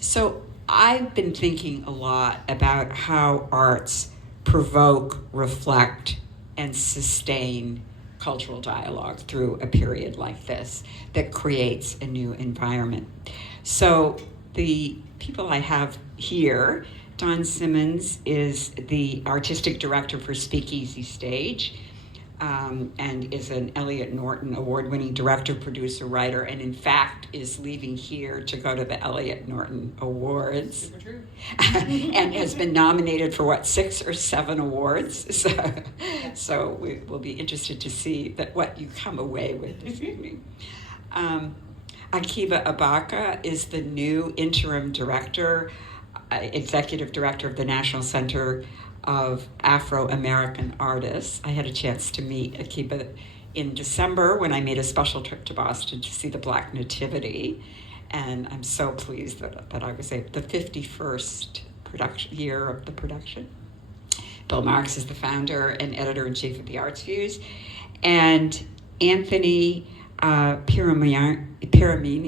So I've been thinking a lot about how arts provoke, reflect, and sustain cultural dialogue through a period like this that creates a new environment. So the people I have here, Don Simmons is the artistic director for Speakeasy Stage, and is an Elliott Norton award-winning director, producer, writer, and in fact is leaving here to go to the Elliott Norton Awards. Super true. And has been nominated for 6 or 7 awards. So we will be interested to see what you come away with this evening. Akiba Abaka is the new interim director, executive director of the National Center of Afro-American Artists. I had a chance to meet Akiba in December when I made a special trip to Boston to see the Black Nativity, and I'm so pleased that I was able, the 51st year of the production. Bill Marx is the founder and editor-in-chief of the Arts Views, and Anthony Piermarini,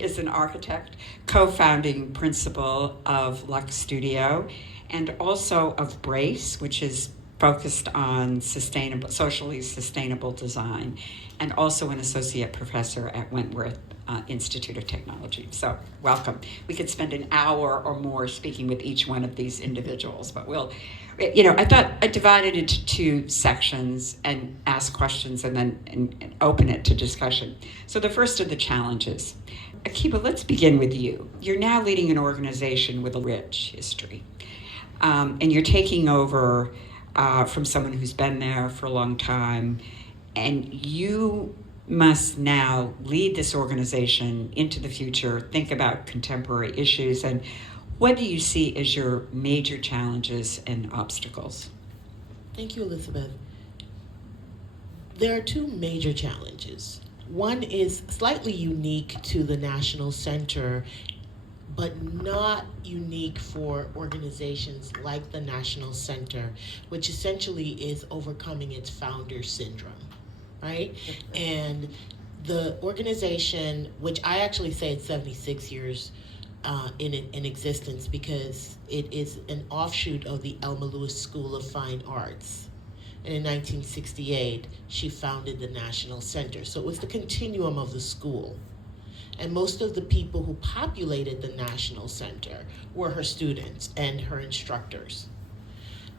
is an architect, co-founding principal of Lux Studio, and also of Brace, which is focused on socially sustainable design, and also an associate professor at Wentworth Institute of Technology. So welcome. We could spend an hour or more speaking with each one of these individuals, but I thought I divided it into 2 sections and ask questions and then and open it to discussion. So the first of the challenges. Akiba, let's begin with you. You're now leading an organization with a rich history, and you're taking over from someone who's been there for a long time, and you must now lead this organization into the future, think about contemporary issues, and what do you see as your major challenges and obstacles? Thank you, Elizabeth. There are 2 major challenges. One is slightly unique to the National Center, but not unique for organizations like the National Center, which essentially is overcoming its founder syndrome, right? And the organization, which I actually say it's 76 years in existence, because it is an offshoot of the Elma Lewis School of Fine Arts. And in 1968, she founded the National Center. So it was the continuum of the school. And most of the people who populated the National Center were her students and her instructors.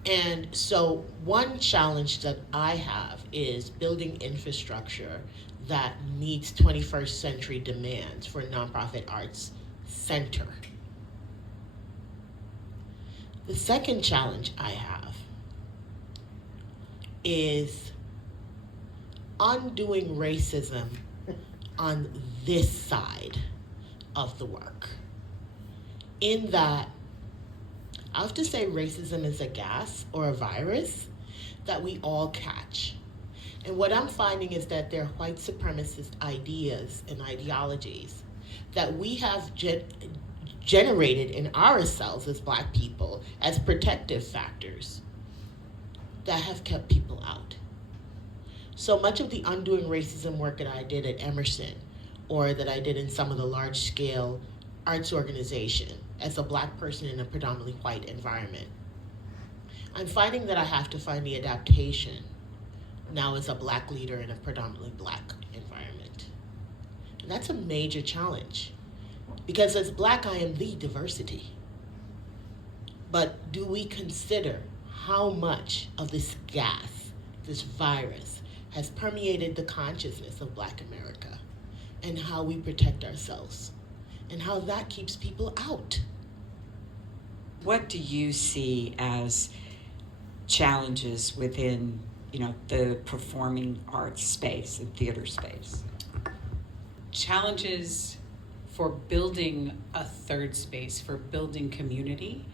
And so one challenge that I have is building infrastructure that meets 21st century demands for a nonprofit arts center. The second challenge I have is undoing racism on this side of the work. In that, I have to say racism is a gas or a virus that we all catch. And what I'm finding is that there are white supremacist ideas and ideologies that we have generated in ourselves as Black people as protective factors that have kept people out. So much of the undoing racism work that I did at Emerson, or that I did in some of the large-scale arts organization as a Black person in a predominantly white environment, I'm finding that I have to find the adaptation now as a Black leader in a predominantly Black environment. And that's a major challenge, because as Black, I am the diversity. But do we consider how much of this gas, this virus, has permeated the consciousness of Black America, and how we protect ourselves, and how that keeps people out? What do you see as challenges within, the performing arts space and theater space? Challenges for building a third space, for building community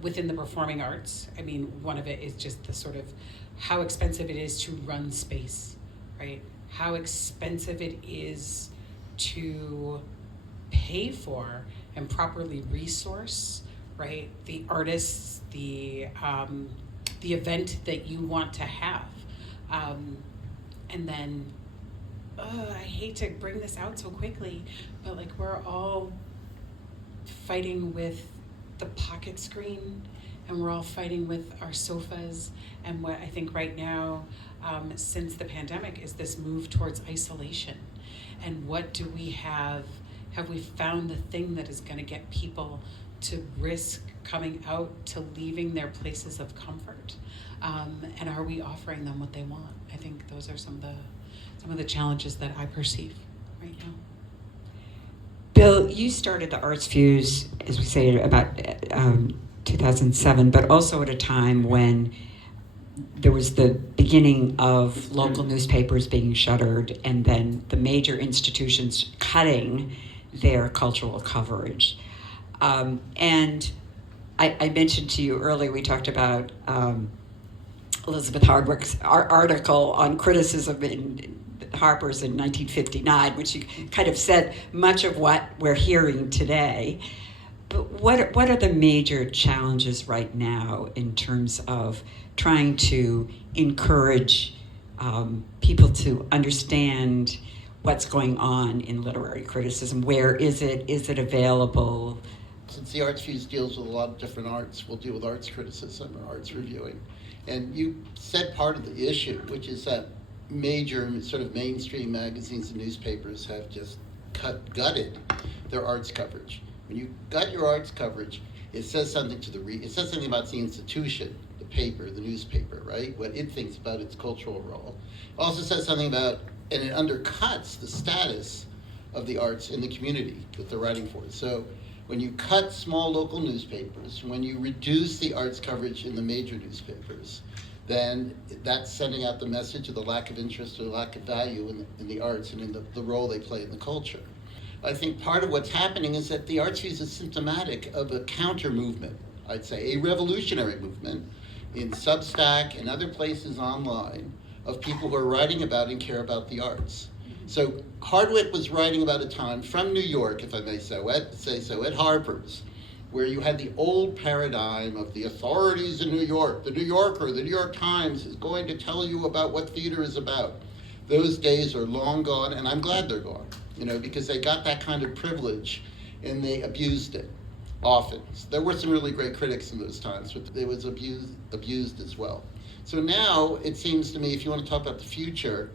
within the performing arts. I mean, one of it is just the sort of how expensive it is to run space, right? How expensive it is to pay for and properly resource, right, the artists, the event that you want to have, and then I hate to bring this out so quickly, but like we're all fighting with the pocket screen, and we're all fighting with our sofas, and what I think right now, since the pandemic, is this move towards isolation. And what do we have we found the thing that is going to get people to risk coming out, to leaving their places of comfort? And are we offering them what they want? I think those are some of the challenges that I perceive right now. Bill, you started the Arts Fuse, as we say, about 2007, but also at a time when there was the beginning of local newspapers being shuttered, and then the major institutions cutting their cultural coverage. And I mentioned to you earlier, we talked about Elizabeth Hardwick's article on criticism in Harper's in 1959, which kind of said much of what we're hearing today. But what are the major challenges right now in terms of trying to encourage people to understand what's going on in literary criticism? Where is it? Is it available? Since the Arts Fuse deals with a lot of different arts, we'll deal with arts criticism or arts reviewing. And you said part of the issue, which is that major sort of mainstream magazines and newspapers have just gutted their arts coverage. When you gut your arts coverage, it says something to it says something about the institution, the paper, the newspaper, right? What it thinks about its cultural role. It also says something about, and it undercuts the status of the arts in the community that they're writing for. So when you cut small local newspapers, when you reduce the arts coverage in the major newspapers, then that's sending out the message of the lack of interest or lack of value in the arts and in the role they play in the culture. I think part of what's happening is that the Arts Fuse is symptomatic of a counter movement, I'd say a revolutionary movement in Substack and other places online of people who are writing about and care about the arts. So Hardwick was writing about a time from New York, if I may say so, at Harper's, where you had the old paradigm of the authorities in New York. The New Yorker, the New York Times is going to tell you about what theater is about. Those days are long gone, and I'm glad they're gone, because they got that kind of privilege and they abused it often. There were some really great critics in those times, but it was abused as well. So now it seems to me, if you want to talk about the future,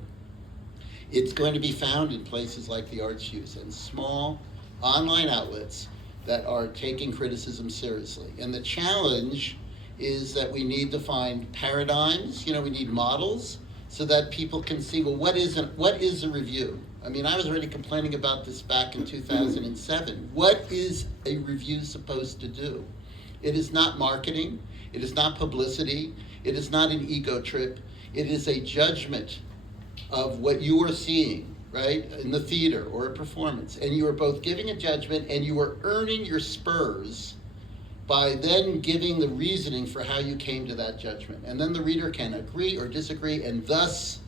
it's going to be found in places like the Arts Fuse and small online outlets that are taking criticism seriously. And the challenge is that we need to find paradigms, we need models, so that people can see, well, what is a review? I mean, I was already complaining about this back in 2007. What is a review supposed to do? It is not marketing. It is not publicity. It is not an ego trip. It is a judgment of what you are seeing, right, in the theater or a performance. And you are both giving a judgment and you are earning your spurs by then giving the reasoning for how you came to that judgment. And then the reader can agree or disagree, and thus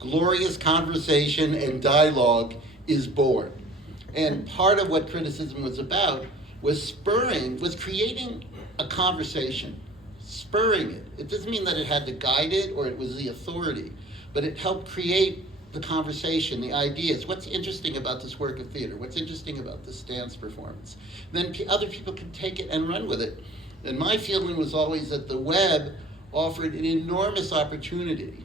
glorious conversation and dialogue is born. And part of what criticism was about was creating a conversation, spurring it. It doesn't mean that it had to guide it or it was the authority, but it helped create the conversation, the ideas. What's interesting about this work of theater? What's interesting about this dance performance? Then other people can take it and run with it. And my feeling was always that the web offered an enormous opportunity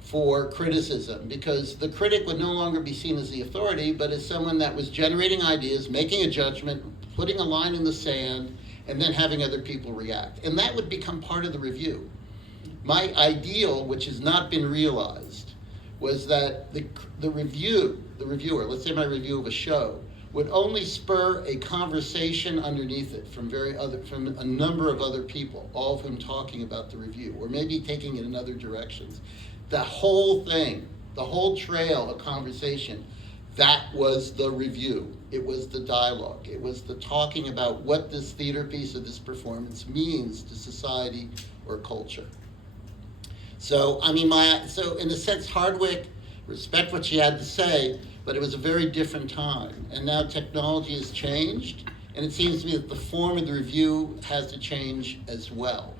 for criticism, because the critic would no longer be seen as the authority, but as someone that was generating ideas, making a judgment, putting a line in the sand, and then having other people react. And that would become part of the review. My ideal, which has not been realized, was that the reviewer, let's say my review of a show, would only spur a conversation underneath it from a number of other people, all of whom talking about the review, or maybe taking it in other directions. The whole thing, the whole trail of conversation, that was the review. It was the dialogue. It was the talking about what this theater piece or this performance means to society or culture. So, so in a sense, Hardwick, respect what she had to say, but it was a very different time. And now technology has changed, and it seems to me that the form of the review has to change as well.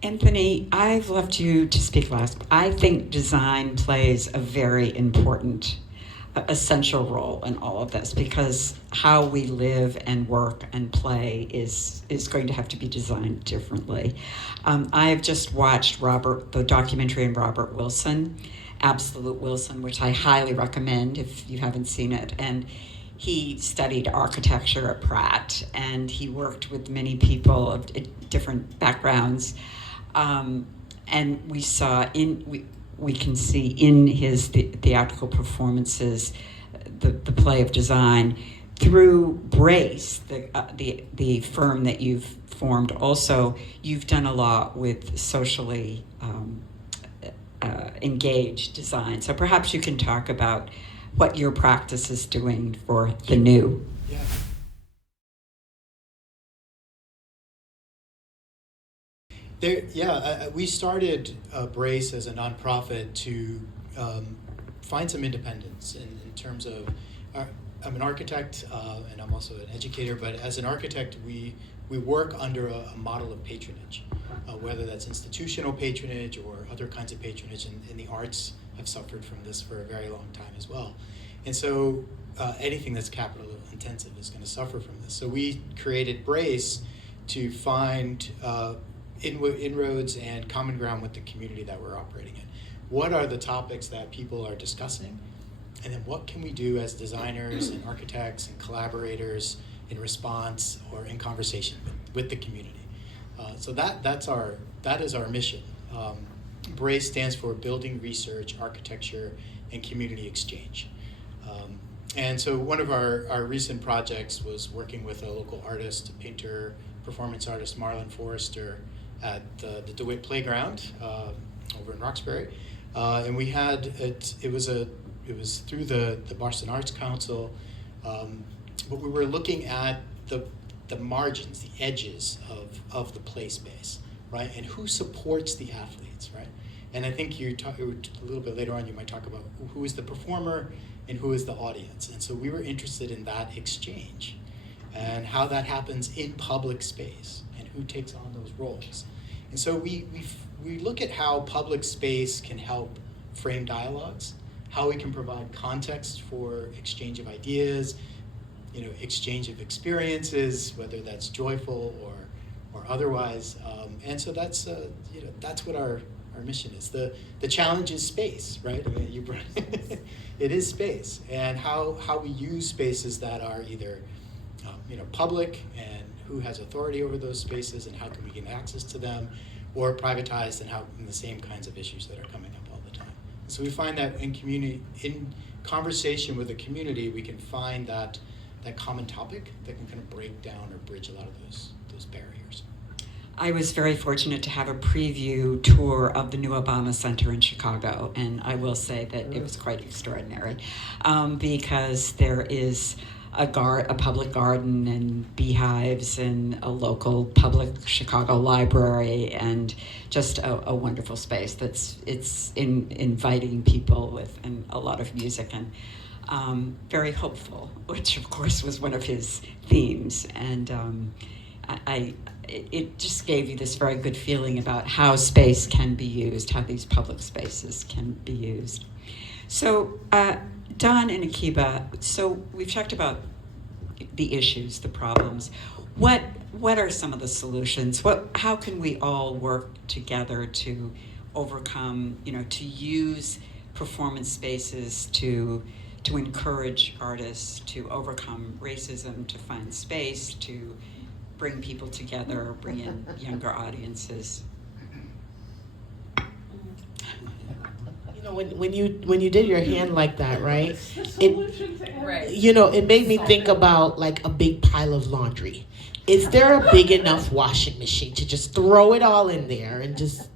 Anthony, I've left you to speak last. I think design plays a very important, essential role in all of this, because how we live and work and play is going to have to be designed differently. I have just watched the documentary on Robert Wilson, Absolute Wilson, which I highly recommend if you haven't seen it. And he studied architecture at Pratt, and he worked with many people of different backgrounds. And we can see in his theatrical performances the play of design through Brace, the firm that you've formed. Also, you've done a lot with socially engaged design. So perhaps you can talk about what your practice is doing for the new. Yeah. We started Brace as a nonprofit to find some independence in terms of, I'm an architect and I'm also an educator, but as an architect, we work under a model of patronage, whether that's institutional patronage or other kinds of patronage, and the arts have suffered from this for a very long time as well. And so anything that's capital intensive is going to suffer from this. So we created Brace to find inroads and common ground with the community that we're operating in. What are the topics that people are discussing? And then what can we do as designers and architects and collaborators in response or in conversation with the community? So that is our mission. Brace stands for Building Research, Architecture, and Community Exchange. And so one of our recent projects was working with a local artist, a painter, performance artist, Marlon Forrester, at the DeWitt Playground over in Roxbury, and we had it was through the Boston Arts Council, but we were looking at the margins, the edges of the play space, right, and who supports the athletes, right, and I think a little bit later on you might talk about who is the performer and who is the audience, and so we were interested in that exchange and how that happens in public space. Who takes on those roles. And so we look at how public space can help frame dialogues, how we can provide context for exchange of ideas, exchange of experiences, whether that's joyful or otherwise. And so that's what our mission is. The challenge is space, right? I mean, it is space, and how we use spaces that are either public, and who has authority over those spaces, and how can we get access to them, or privatized, and the same kinds of issues that are coming up all the time. So we find that in conversation with the community, we can find that common topic that can kind of break down or bridge a lot of those barriers. I was very fortunate to have a preview tour of the new Obama Center in Chicago, and I will say that it was quite extraordinary because there is a public garden and beehives and a local public Chicago library, and just a wonderful space it's inviting people with, and a lot of music, and very hopeful, which of course was one of his themes. And it just gave you this very good feeling about how space can be used, how these public spaces can be used. So Don and Akiba, so we've talked about the issues, the problems. What are some of the solutions? How can we all work together to overcome, to use performance spaces to encourage artists to overcome racism, to find space, to bring people together, bring in younger audiences? When you did your hand like that, right? Right. It made me think about like a big pile of laundry. Is there a big enough washing machine to just throw it all in there and just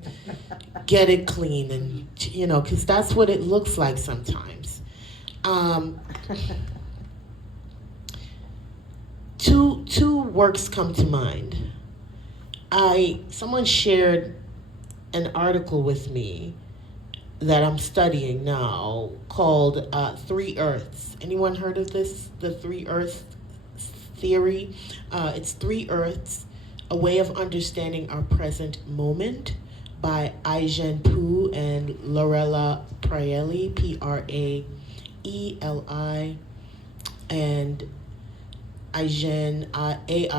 get it clean? And because that's what it looks like sometimes. Two works come to mind. Someone shared an article with me that I'm studying now called Three Earths. Anyone heard of this? The Three Earths theory? It's three Earths. A Way of Understanding Our Present Moment by Ai-jen Poo and Lorella Praeli, Praeli, and Ai-jen, AI-JEN-POO.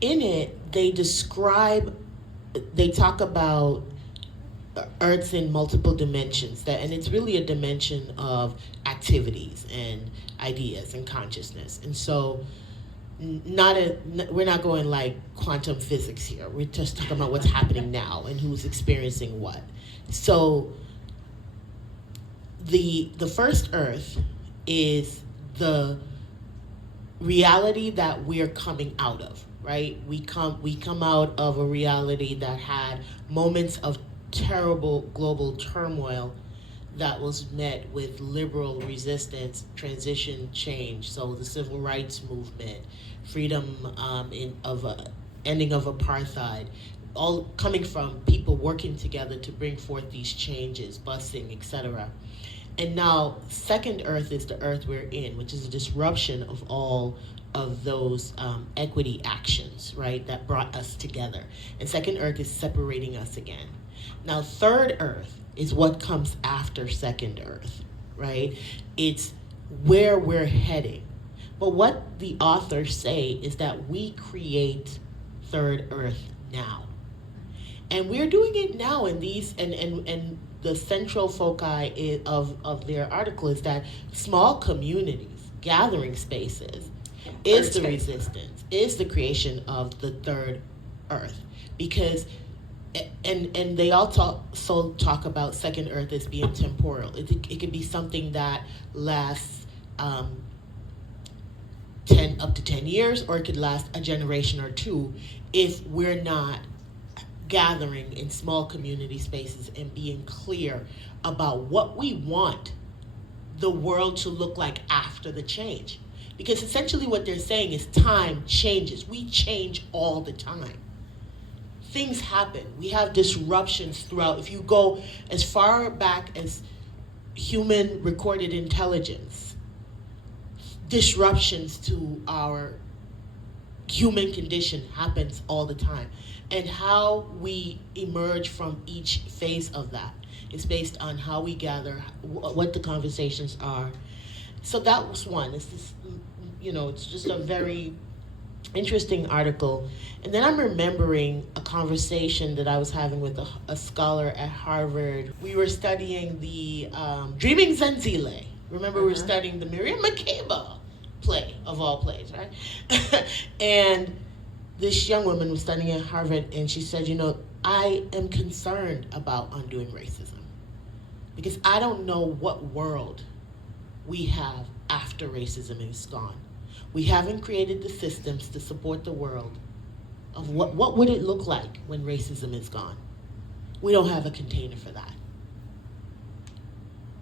In it, they talk about Earth's in multiple dimensions, and it's really a dimension of activities and ideas and consciousness. And so we're not going like quantum physics here. We're just talking about what's happening now and who's experiencing what. So the first Earth is the reality that we're coming out of, right? We come out of a reality that had moments of terrible global turmoil that was met with liberal resistance, transition, change. So the civil rights movement, freedom ending of apartheid, all coming from people working together to bring forth these changes, busing, etc. And now, second Earth is the Earth we're in, which is a disruption of all of those equity actions, right, that brought us together. And second Earth is separating us again. Now, third Earth is what comes after second Earth, right? It's where we're heading. But what the authors say is that we create third Earth now. And we're doing it now in these, and the central foci of their article is that small communities, gathering spaces, is the resistance, is the creation of the third Earth. Because, and they also talk about second Earth as being temporal. It could be something that lasts 10 up to 10 years, or it could last a generation or two if we're not gathering in small community spaces and being clear about what we want the world to look like after the change. Because essentially what they're saying is time changes. We change all the time. Things happen. We have disruptions throughout. If you go as far back as human recorded intelligence, disruptions to our human condition happens all the time. And how we emerge from each phase of that is based on how we gather, what the conversations are. So that was one. It's just, it's just a very interesting article. And then I'm remembering a conversation that I was having with a scholar at Harvard. We were studying the Dreaming Zenzile. Remember, we were studying the Miriam Akiba play, of all plays, right? And this young woman was studying at Harvard, and she said, I am concerned about undoing racism because I don't know what world we have after racism is gone. We haven't created the systems to support the world of what would it look like when racism is gone. We don't have a container for that.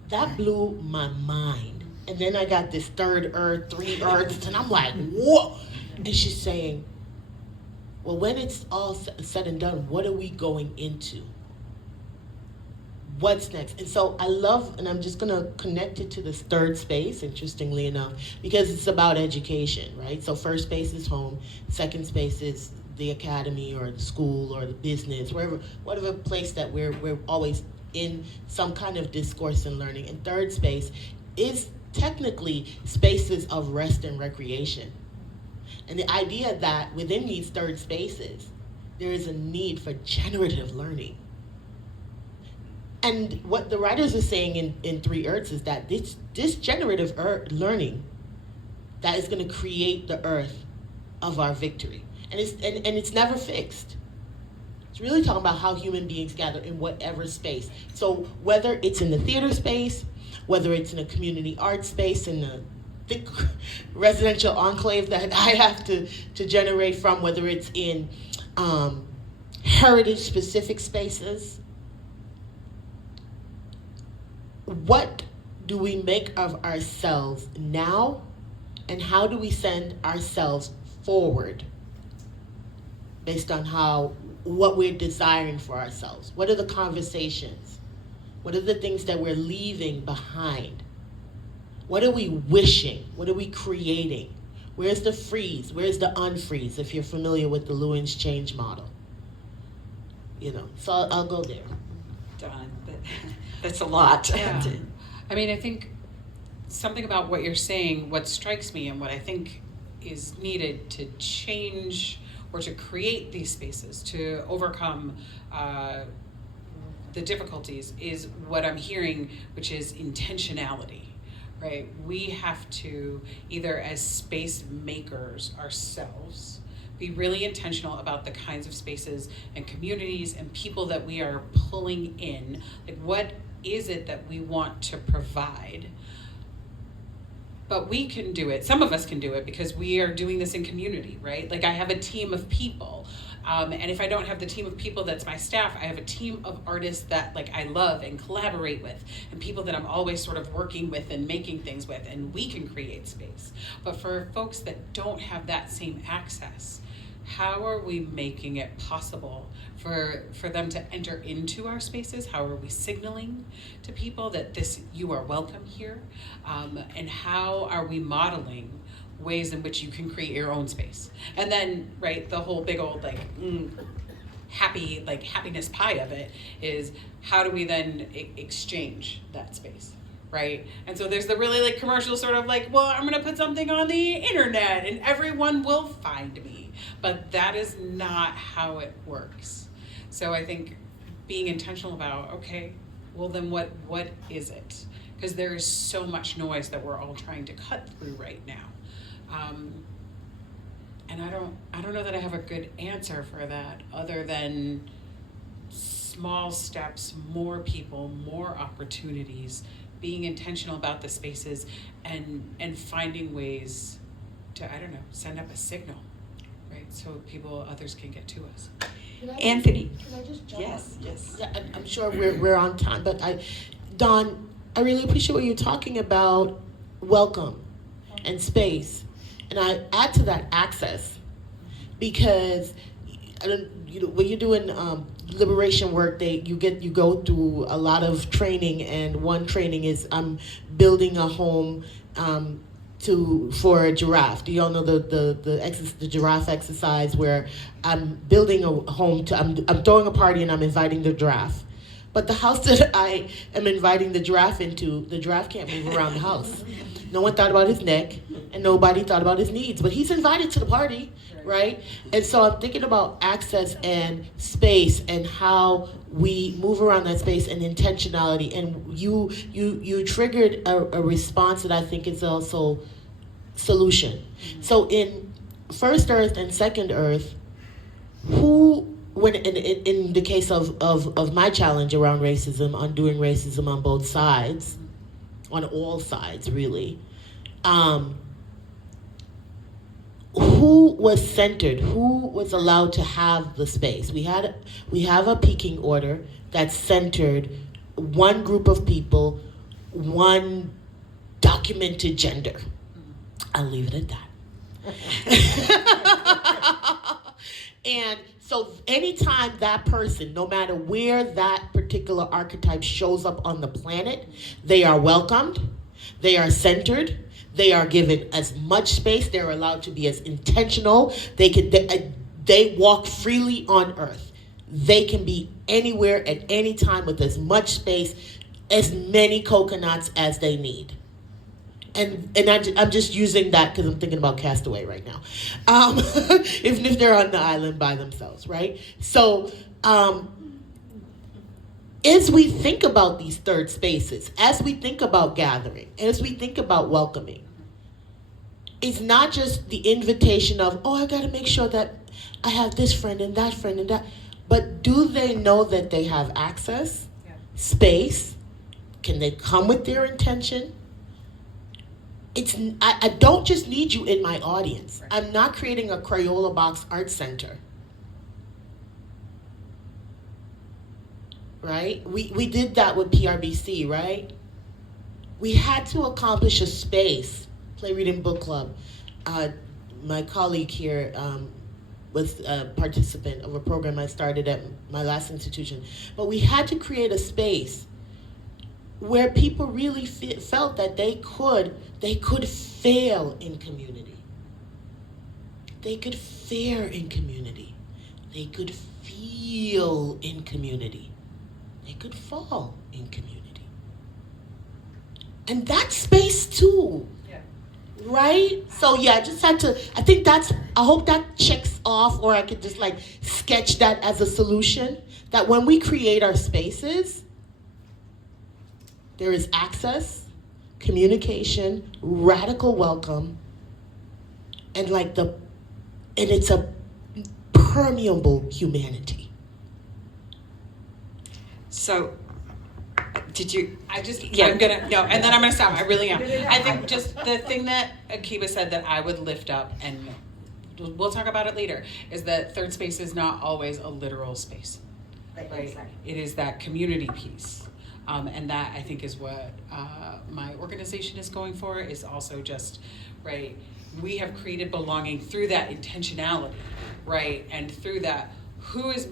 That blew my mind. And then I got this third Earth, three Earths, and I'm like, whoa. And she's saying, well, when it's all said and done, what are we going into? What's next? And so I love, and I'm just gonna connect it to this third space, interestingly enough, because it's about education, right? So first space is home, second space is the academy or the school or the business, whatever place that we're always in some kind of discourse and learning. And third space is technically spaces of rest and recreation. And the idea that within these third spaces, there is a need for generative learning. And what the writers are saying in Three Earths is that this generative learning that is going to create the earth of our victory. And it's never fixed. It's really talking about how human beings gather in whatever space. So whether it's in the theater space, whether it's in a community art space, in the thick residential enclave that I have to generate from, whether it's in heritage-specific spaces, what do we make of ourselves now, and how do we send ourselves forward based on what we're desiring for ourselves? What are the conversations? What are the things that we're leaving behind? What are we wishing? What are we creating? Where's the freeze? Where's the unfreeze, if you're familiar with the Lewin's change model? You know, so I'll go there. Done. That's a lot. Yeah. I mean, I think something about what you're saying, what strikes me and what I think is needed to change or to create these spaces, to overcome the difficulties, is what I'm hearing, which is intentionality, right? We have to, either as space makers ourselves, be really intentional about the kinds of spaces and communities and people that we are pulling in. Like, what is it that we want to provide? But we can do it. Some of us can do it because we are doing this in community, right? Like, I have a team of people. And if I don't have the team of people that's my staff, I have a team of artists that like I love and collaborate with, and people that I'm always sort of working with and making things with, and we can create space. But for folks that don't have that same access, how are we making it possible for them to enter into our spaces? How are we signaling to people that you are welcome here? And how are we modeling ways in which you can create your own space? And then, right, the whole big old happiness pie of it is, how do we then exchange that space? Right? And so there's the really like commercial sort of like, well, I'm gonna put something on the internet and everyone will find me. But that is not how it works. So I think being intentional about, okay, well then what is it? Because there is so much noise that we're all trying to cut through right now. And I don't know that I have a good answer for that, other than small steps, more people, more opportunities, being intentional about the spaces, and finding ways to, I don't know, send up a signal, right? So others can get to us. Anthony. Can I just jump Yes, on? yes. Yeah, I'm sure we're on time, but Dawn, I really appreciate what you're talking about, welcome and space. And I add to that access, because when you're doing liberation work, you go through a lot of training, and one training is I'm building a home for a giraffe. Do y'all know the giraffe exercise, where I'm building a home I'm throwing a party and I'm inviting the giraffe. But the house that I am inviting the giraffe into, the giraffe can't move around the house. No one thought about his neck, and nobody thought about his needs. But he's invited to the party, right? And so I'm thinking about access and space, and how we move around that space, and intentionality. And you triggered a response that I think is also solution. Mm-hmm. So in First Earth and Second Earth, when in the case of my challenge around racism, undoing racism on both sides, on all sides really, who was centered, who was allowed to have the space? We have a peaking order that centered one group of people, one documented gender. I'll leave it at that. And so anytime that person, no matter where that particular archetype shows up on the planet, they are welcomed, they are centered, they are given as much space, they're allowed to be as intentional, they walk freely on earth. They can be anywhere at any time with as much space, as many coconuts as they need. And I'm just using that because I'm thinking about Castaway right now. Even if they're on the island by themselves, right? So as we think about these third spaces, as we think about gathering, as we think about welcoming, it's not just the invitation of, oh, I got to make sure that I have this friend and that, but do they know that they have access, space? Can they come with their intention? I don't just need you in my audience. Right. I'm not creating a Crayola box art center. Right? We did that with PRBC, right? We had to accomplish a space, Play Reading Book Club. My colleague here was a participant of a program I started at my last institution. But we had to create a space where people really felt that they could fail in community. They could fare in community. They could feel in community. They could fall in community. And that's space too. Yeah. Right? So yeah, I just had to, I hope that checks off, or I could just like sketch that as a solution, that when we create our spaces, there is access, communication, radical welcome, and it's a permeable humanity. So, did you? I'm Yeah. gonna, no, and then I'm gonna stop, I really am. I think just the thing that Akiba said that I would lift up, and we'll talk about it later, is that third space is not always a literal space. Right? It is that community piece. And that, I think, is what my organization is going for, is also just, right, we have created belonging through that intentionality, right? And through that, who is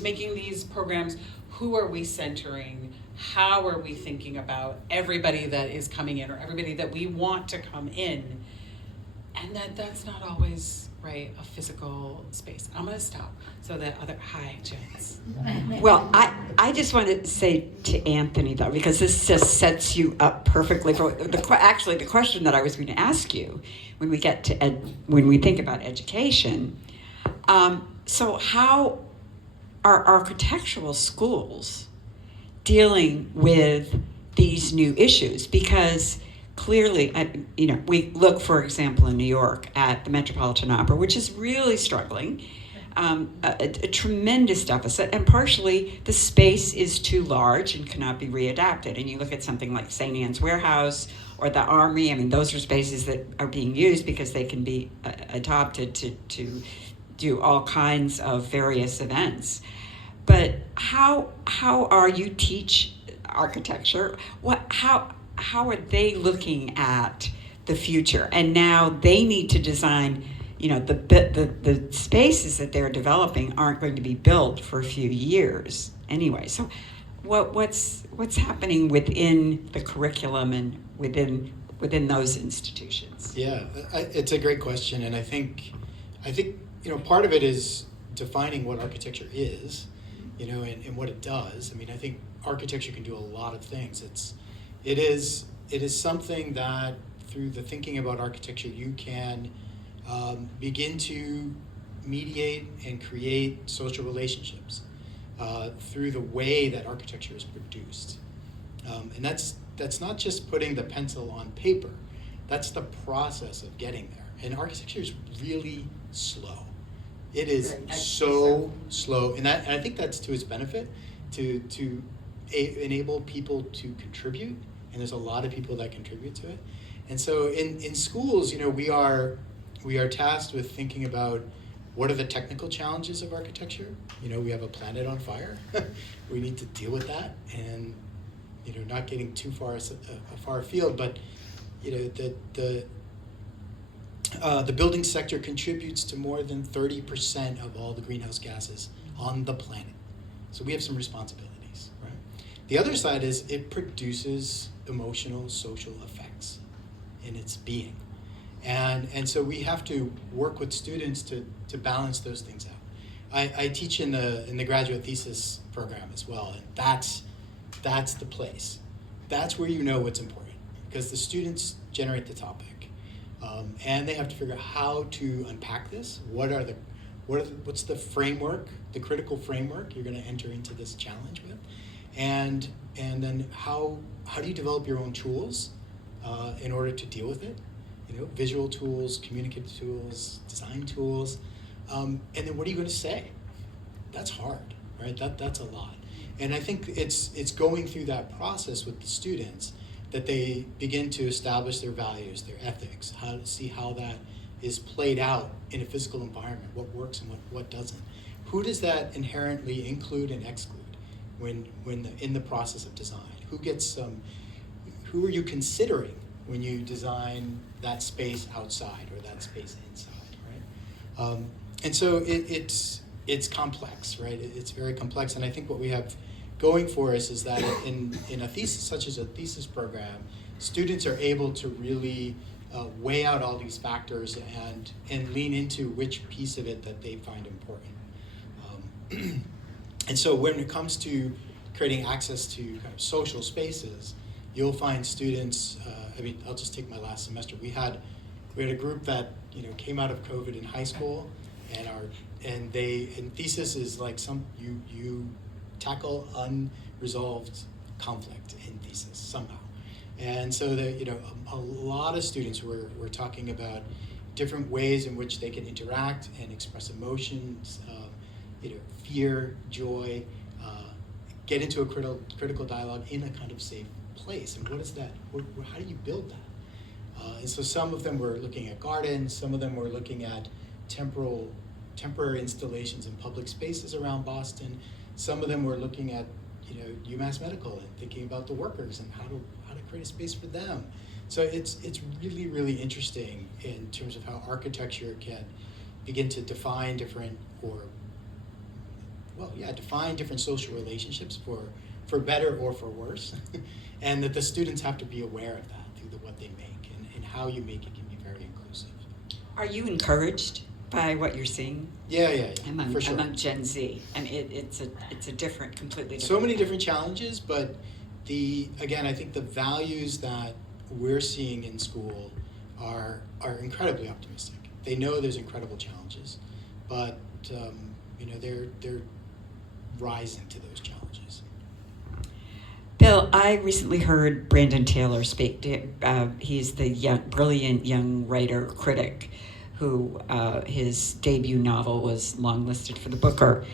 making these programs, who are we centering, how are we thinking about everybody that is coming in, or everybody that we want to come in, and that's not always, right, a physical space. I'm gonna stop so that hi, Jens. Well, I just want to say to Anthony, though, because this just sets you up perfectly for the question that I was going to ask you when we get to when we think about education. So how are architectural schools dealing with these new issues? Because clearly, we look, for example, in New York at the Metropolitan Opera, which is really struggling. A tremendous deficit, and partially the space is too large and cannot be readapted. And you look at something like St. Anne's Warehouse or the Armory, I mean, those are spaces that are being used because they can be adopted to do all kinds of various events. But how are you teach architecture? How are they looking at the future? And now they need to design, the spaces that they're developing aren't going to be built for a few years anyway. So what's happening within the curriculum and within those institutions? Yeah, it's a great question, and I think part of it is defining what architecture is, and what it does. I mean, I think architecture can do a lot of things. It is something that through the thinking about architecture you can begin to mediate and create social relationships through the way that architecture is produced. And that's not just putting the pencil on paper. That's the process of getting there. And architecture is really slow. It is so slow, and I think that's to its benefit, to enable people to contribute. And there's a lot of people that contribute to it. And so in schools, we are tasked with thinking about what are the technical challenges of architecture. We have a planet on fire. We need to deal with that, and not getting too far afield, but the building sector contributes to more than 30% of all the greenhouse gases on the planet. So we have some responsibilities, right? The other side is it produces emotional, social effects in its being. And so we have to work with students to balance those things out. I teach in the graduate thesis program as well, and that's the place. That's where what's important, because the students generate the topic, and they have to figure out how to unpack this. What's the framework, the critical framework you're going to enter into this challenge with, and then how do you develop your own tools in order to deal with it? Visual tools, communicative tools, design tools, and then what are you going to say? That's hard, right? That's a lot. And I think it's going through that process with the students that they begin to establish their values, their ethics, how to see how that is played out in a physical environment, what works and what doesn't. Who does that inherently include and exclude when in the process of design? Who are you considering when you design that space outside or that space inside, right? And so it's complex, right? It's very complex, and I think what we have going for us is that in a thesis, such as a thesis program, students are able to really weigh out all these factors and lean into which piece of it that they find important. And so when it comes to creating access to kind of social spaces, you'll find students, I'll just take my last semester. We had a group that, came out of COVID in high school, and thesis is like you tackle unresolved conflict in thesis somehow. And so a lot of students were talking about different ways in which they can interact and express emotions, fear, joy, get into a critical dialogue in a kind of safe place. And what is that? How do you build that? And so some of them were looking at gardens, some of them were looking at temporary installations in public spaces around Boston. Some of them were looking at UMass Medical and thinking about the workers and how to create a space for them. So it's really, really interesting in terms of how architecture can begin to define different social relationships for better or for worse. And that the students have to be aware of that through what they make, and how you make it can be very inclusive. Are you encouraged by what you're seeing? Yeah, for sure. Among Gen Z, and it's a completely different. So many different challenges, but I think the values that we're seeing in school are incredibly optimistic. They know there's incredible challenges, but they're rising to those challenges. Bill, I recently heard Brandon Taylor speak. He's the brilliant young writer critic who his debut novel was longlisted for the Booker,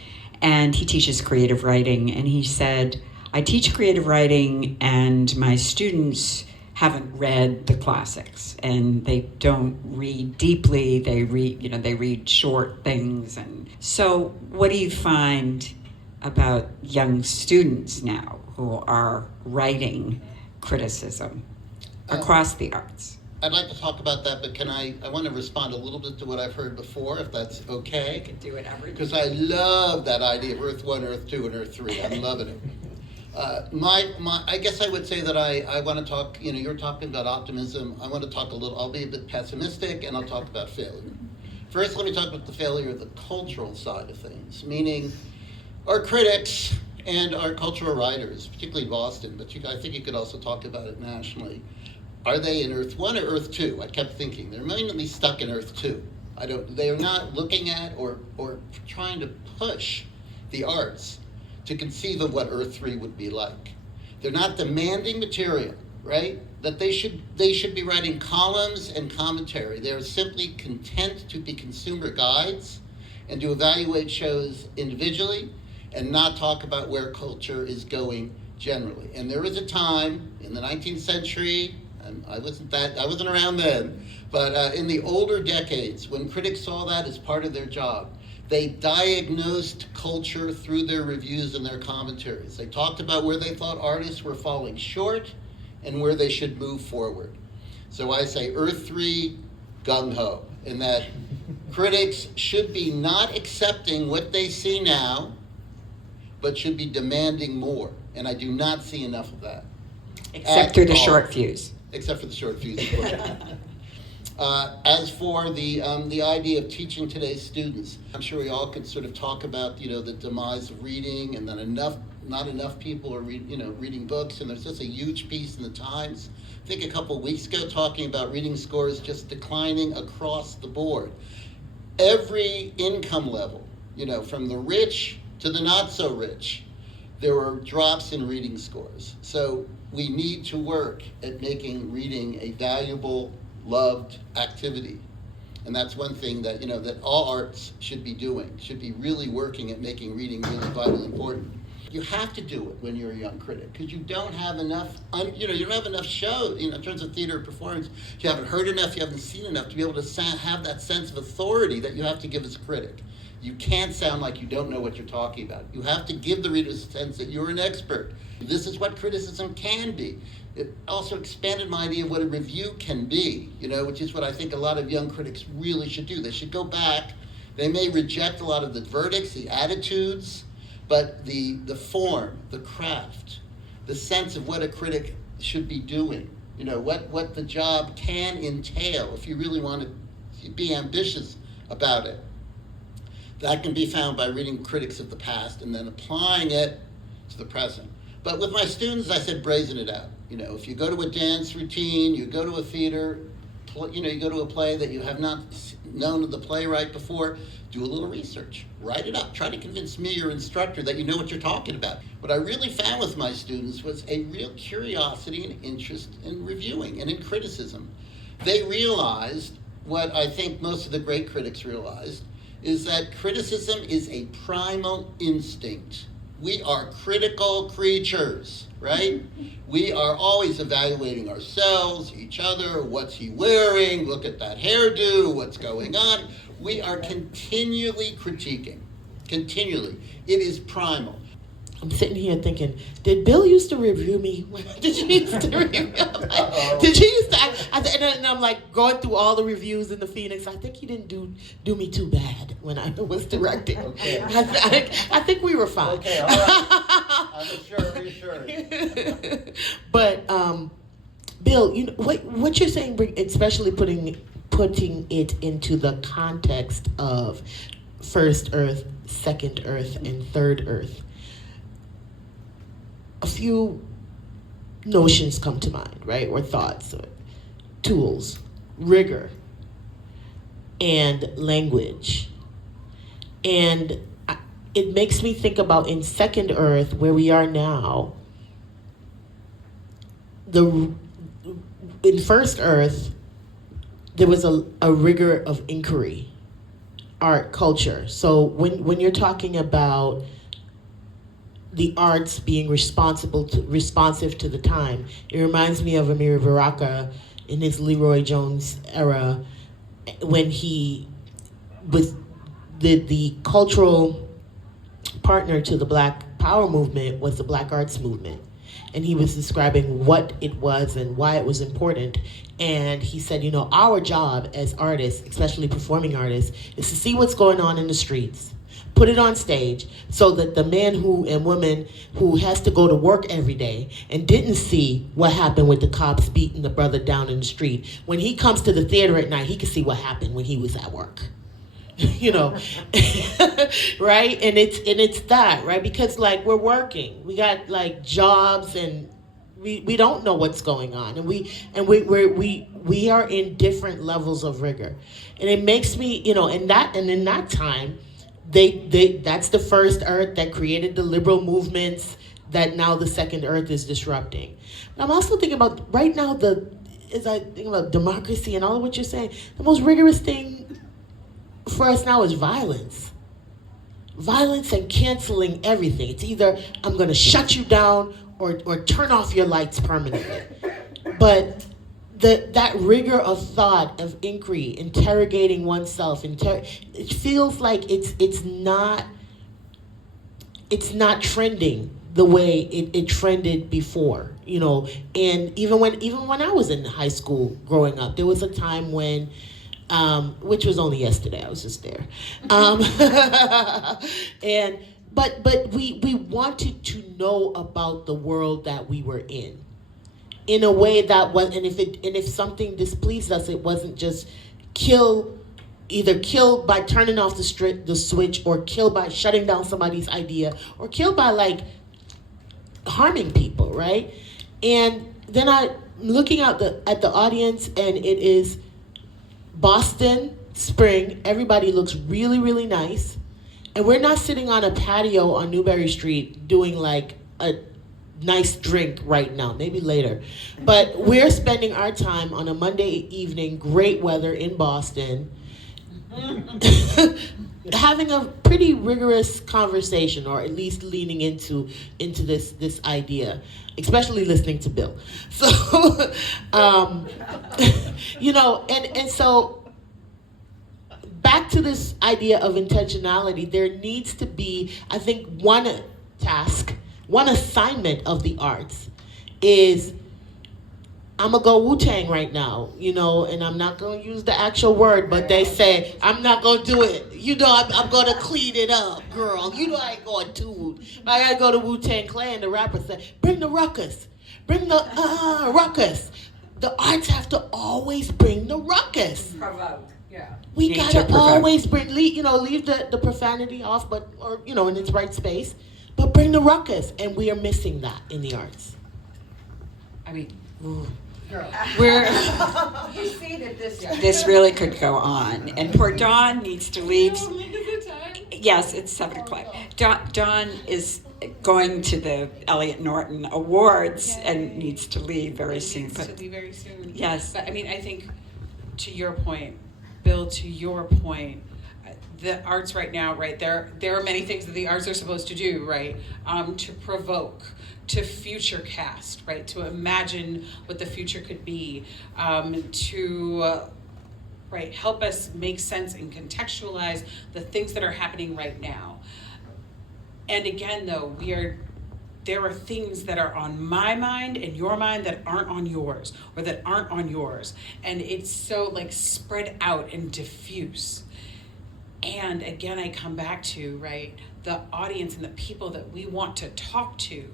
and he teaches creative writing. And he said, "I teach creative writing, and my students haven't read the classics, and they don't read deeply. They read short things." And so, what do you find about young students now who are writing criticism across the arts? I'd like to talk about that, but I want to respond a little bit to what I've heard before, if that's okay. You can do it every Because I love that idea of Earth 1, Earth 2, and Earth 3. I'm loving it. I guess I would say that I want to talk, you're talking about optimism. I want to talk I'll be a bit pessimistic, and I'll talk about failure. First, let me talk about the failure of the cultural side of things, meaning our critics and our cultural writers, particularly Boston, but I think you could also talk about it nationally. Are they in Earth 1 or Earth 2? I kept thinking they're mainly stuck in Earth 2. They are not looking at or trying to push the arts to conceive of what Earth 3 would be like. They're not demanding material, right? That they should be writing columns and commentary. They're simply content to be consumer guides and to evaluate shows individually and not talk about where culture is going generally. And there was a time in the 19th century, and I wasn't around then, but in the older decades, when critics saw that as part of their job, they diagnosed culture through their reviews and their commentaries. They talked about where they thought artists were falling short and where they should move forward. So I say Earth 3, gung-ho, in that critics should be not accepting what they see now, but should be demanding more. And I do not see enough of that. Except through the short fuse. Except for the short fuse, of course. As for the idea of teaching today's students, I'm sure we all could sort of talk about the demise of reading, and that not enough people are reading books, and there's just a huge piece in the Times, I think a couple of weeks ago, talking about reading scores just declining across the board. Every income level, from the rich to the not so rich, there were drops in reading scores. So we need to work at making reading a valuable, loved activity. And that's one thing that, that all arts should be doing, should be really working at making reading really vitally important. You have to do it when you're a young critic, because you don't have enough, you don't have enough shows, in terms of theater performance. You haven't heard enough, you haven't seen enough to be able to have that sense of authority that you have to give as a critic. You can't sound like you don't know what you're talking about. You have to give the readers a sense that you're an expert. This is what criticism can be. It also expanded my idea of what a review can be, which is what I think a lot of young critics really should do. They should go back. They may reject a lot of the verdicts, the attitudes, but the form, the craft, the sense of what a critic should be doing, you know, what the job can entail if you really want to be ambitious about it. That can be found by reading critics of the past and then applying it to the present. But with my students, I said brazen it out. You know, if you go to a dance routine, you go to a theater, you go to a play that you have not known the playwright before, do a little research, write it up, try to convince me, your instructor, that you know what you're talking about. What I really found with my students was a real curiosity and interest in reviewing and in criticism. They realized what I think most of the great critics realized, is that criticism is a primal instinct. We are critical creatures, right? We are always evaluating ourselves, each other, what's he wearing, look at that hairdo, what's going on. We are continually critiquing, continually. It is primal. I'm sitting here thinking, did Bill used to review me? Did you used to review me? Did you used to? And I'm like going through all the reviews in the Phoenix. I think he didn't do me too bad when I was directing. Okay. I think we were fine. Okay, all right. I'm reassured. But Bill, you know what you're saying, especially putting it into the context of first Earth, second Earth, and third Earth. A few notions come to mind, right? Or thoughts, or tools, rigor, and language. And it makes me think about in second Earth, where we are now, in first Earth, there was a rigor of inquiry, art, culture. So when you're talking about the arts being responsive to the time, it reminds me of Amiri Baraka in his Leroy Jones era, when he was the cultural partner to the Black Power movement was the Black Arts movement. And he was describing what it was and why it was important. And he said, you know, our job as artists, especially performing artists, is to see what's going on in the streets, put it on stage, so that the man and woman who has to go to work every day and didn't see what happened with the cops beating the brother down in the street, when he comes to the theater at night, he can see what happened when he was at work. You know, right? And it's that, right? Because like we're working, we got like jobs, and we don't know what's going on, and we are in different levels of rigor, and it makes me, you know, in that time, that's the first Earth that created the liberal movements that now the second Earth is disrupting. But I'm also thinking about right now as I think about democracy and all of what you're saying, the most rigorous thing for us now is violence. Violence and canceling everything. It's either I'm going to shut you down or turn off your lights permanently. But that rigor of thought, of inquiry, interrogating oneself, it feels like it's not trending the way it trended before, you know. And even when I was in high school growing up, there was a time when which was only yesterday, I was just there. But we wanted to know about the world that we were in a way that was, and if something displeased us, it wasn't just either kill by turning off the switch, or kill by shutting down somebody's idea, or kill by like harming people, right? And then I'm looking at the audience, and it is Boston spring. Everybody looks really, really nice. And we're not sitting on a patio on Newberry Street doing like a nice drink right now, maybe later. But we're spending our time on a Monday evening, great weather in Boston, having a pretty rigorous conversation, or at least leaning into this idea, especially listening to Bill. So, you know, and so back to this idea of intentionality, there needs to be, I think, one assignment of the arts is I'm gonna go Wu-Tang right now, you know, and I'm not gonna use the actual word, but they say, I'm not gonna do it. You know, I'm gonna clean it up, girl. You know I ain't going to. I gotta go to Wu-Tang Clan, the rapper said, bring the ruckus. Bring the ruckus. The arts have to always bring the ruckus. Provoke. Yeah. We Need gotta to provoke. always leave the profanity off, or in its right space, but bring the ruckus, and we are missing that in the arts. I mean, We're, you see that this really could go on, and poor Dawn needs to leave. Yes, it's 7:00. Dawn is going to the Elliot Norton Awards and needs to leave very soon. Needs to leave very soon. Yes. But I mean, I think to your point, Bill, to your point, the arts right now, right, there are many things that the arts are supposed to do, right? To provoke, to future cast, right? To imagine what the future could be, to right, help us make sense and contextualize the things that are happening right now. And again, though, there are things that are on my mind and your mind that aren't on yours, or that aren't on yours. And it's so like spread out and diffuse. And again, I come back to, right, the audience and the people that we want to talk to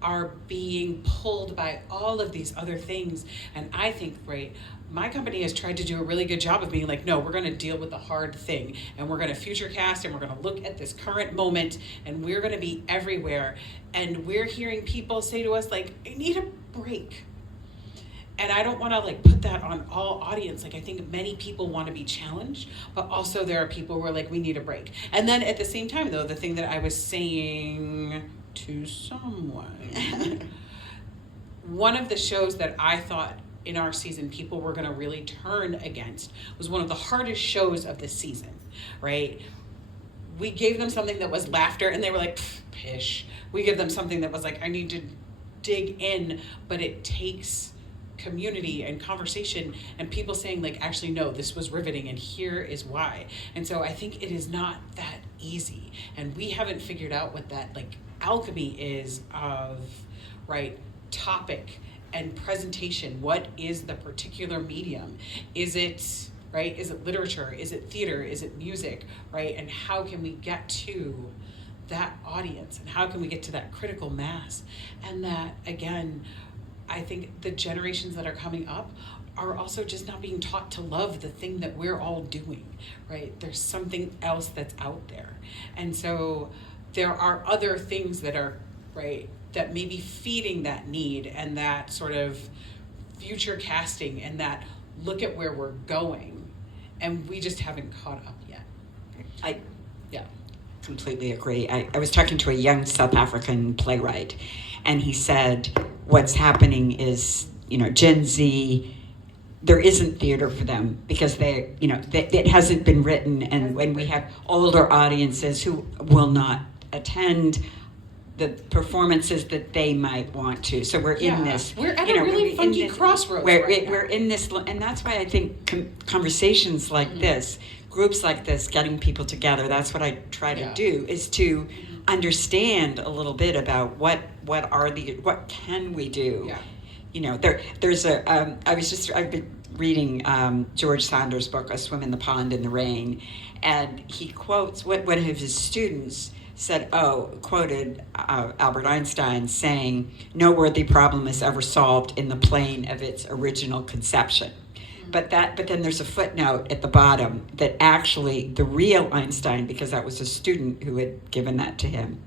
are being pulled by all of these other things. And I think, right, my company has tried to do a really good job of being like, no, we're going to deal with the hard thing, and we're going to future cast, and we're going to look at this current moment, and we're going to be everywhere. And we're hearing people say to us, like, I need a break. And I don't want to like put that on all audience. Like, I think many people want to be challenged, but also there are people who are like, we need a break. And then at the same time, though, the thing that I was saying to someone, one of the shows that I thought in our season people were going to really turn against was one of the hardest shows of the season, right? We gave them something that was laughter, and they were like, pish. We give them something that was like, I need to dig in, but it takes community and conversation and people saying like, actually, no, this was riveting and here is why. And so I think it is not that easy, and we haven't figured out what that like alchemy is of, right, topic and presentation. What is the particular medium? Is it, right, is it literature? Is it theater? Is it music, right? And how can we get to that audience, and how can we get to that critical mass? And that, again, I think the generations that are coming up are also just not being taught to love the thing that we're all doing, right? There's something else that's out there. And so there are other things that are, right, that may be feeding that need and that sort of future casting and that look at where we're going. And we just haven't caught up yet. I completely agree. I was talking to a young South African playwright, and he said what's happening is, Gen Z, there isn't theater for them because it hasn't been written, and when we have older audiences who will not attend the performances that they might want to. So we're in this. We're at a really funky crossroads right now. We're in this, and that's why I think conversations like this, groups like this, getting people together, that's what I try to do, is to understand a little bit about what can we do. There's I've been reading George Saunders' book, A Swim in the Pond in the Rain, and he quotes one of his students quoted Albert Einstein saying, "No worthy problem is ever solved in the plane of its original conception." But then there's a footnote at the bottom that actually the real Einstein, because that was a student who had given that to him,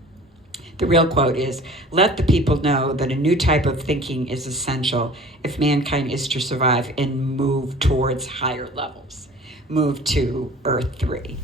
the real quote is, "Let the people know that a new type of thinking is essential if mankind is to survive and move towards higher levels, move to Earth 3.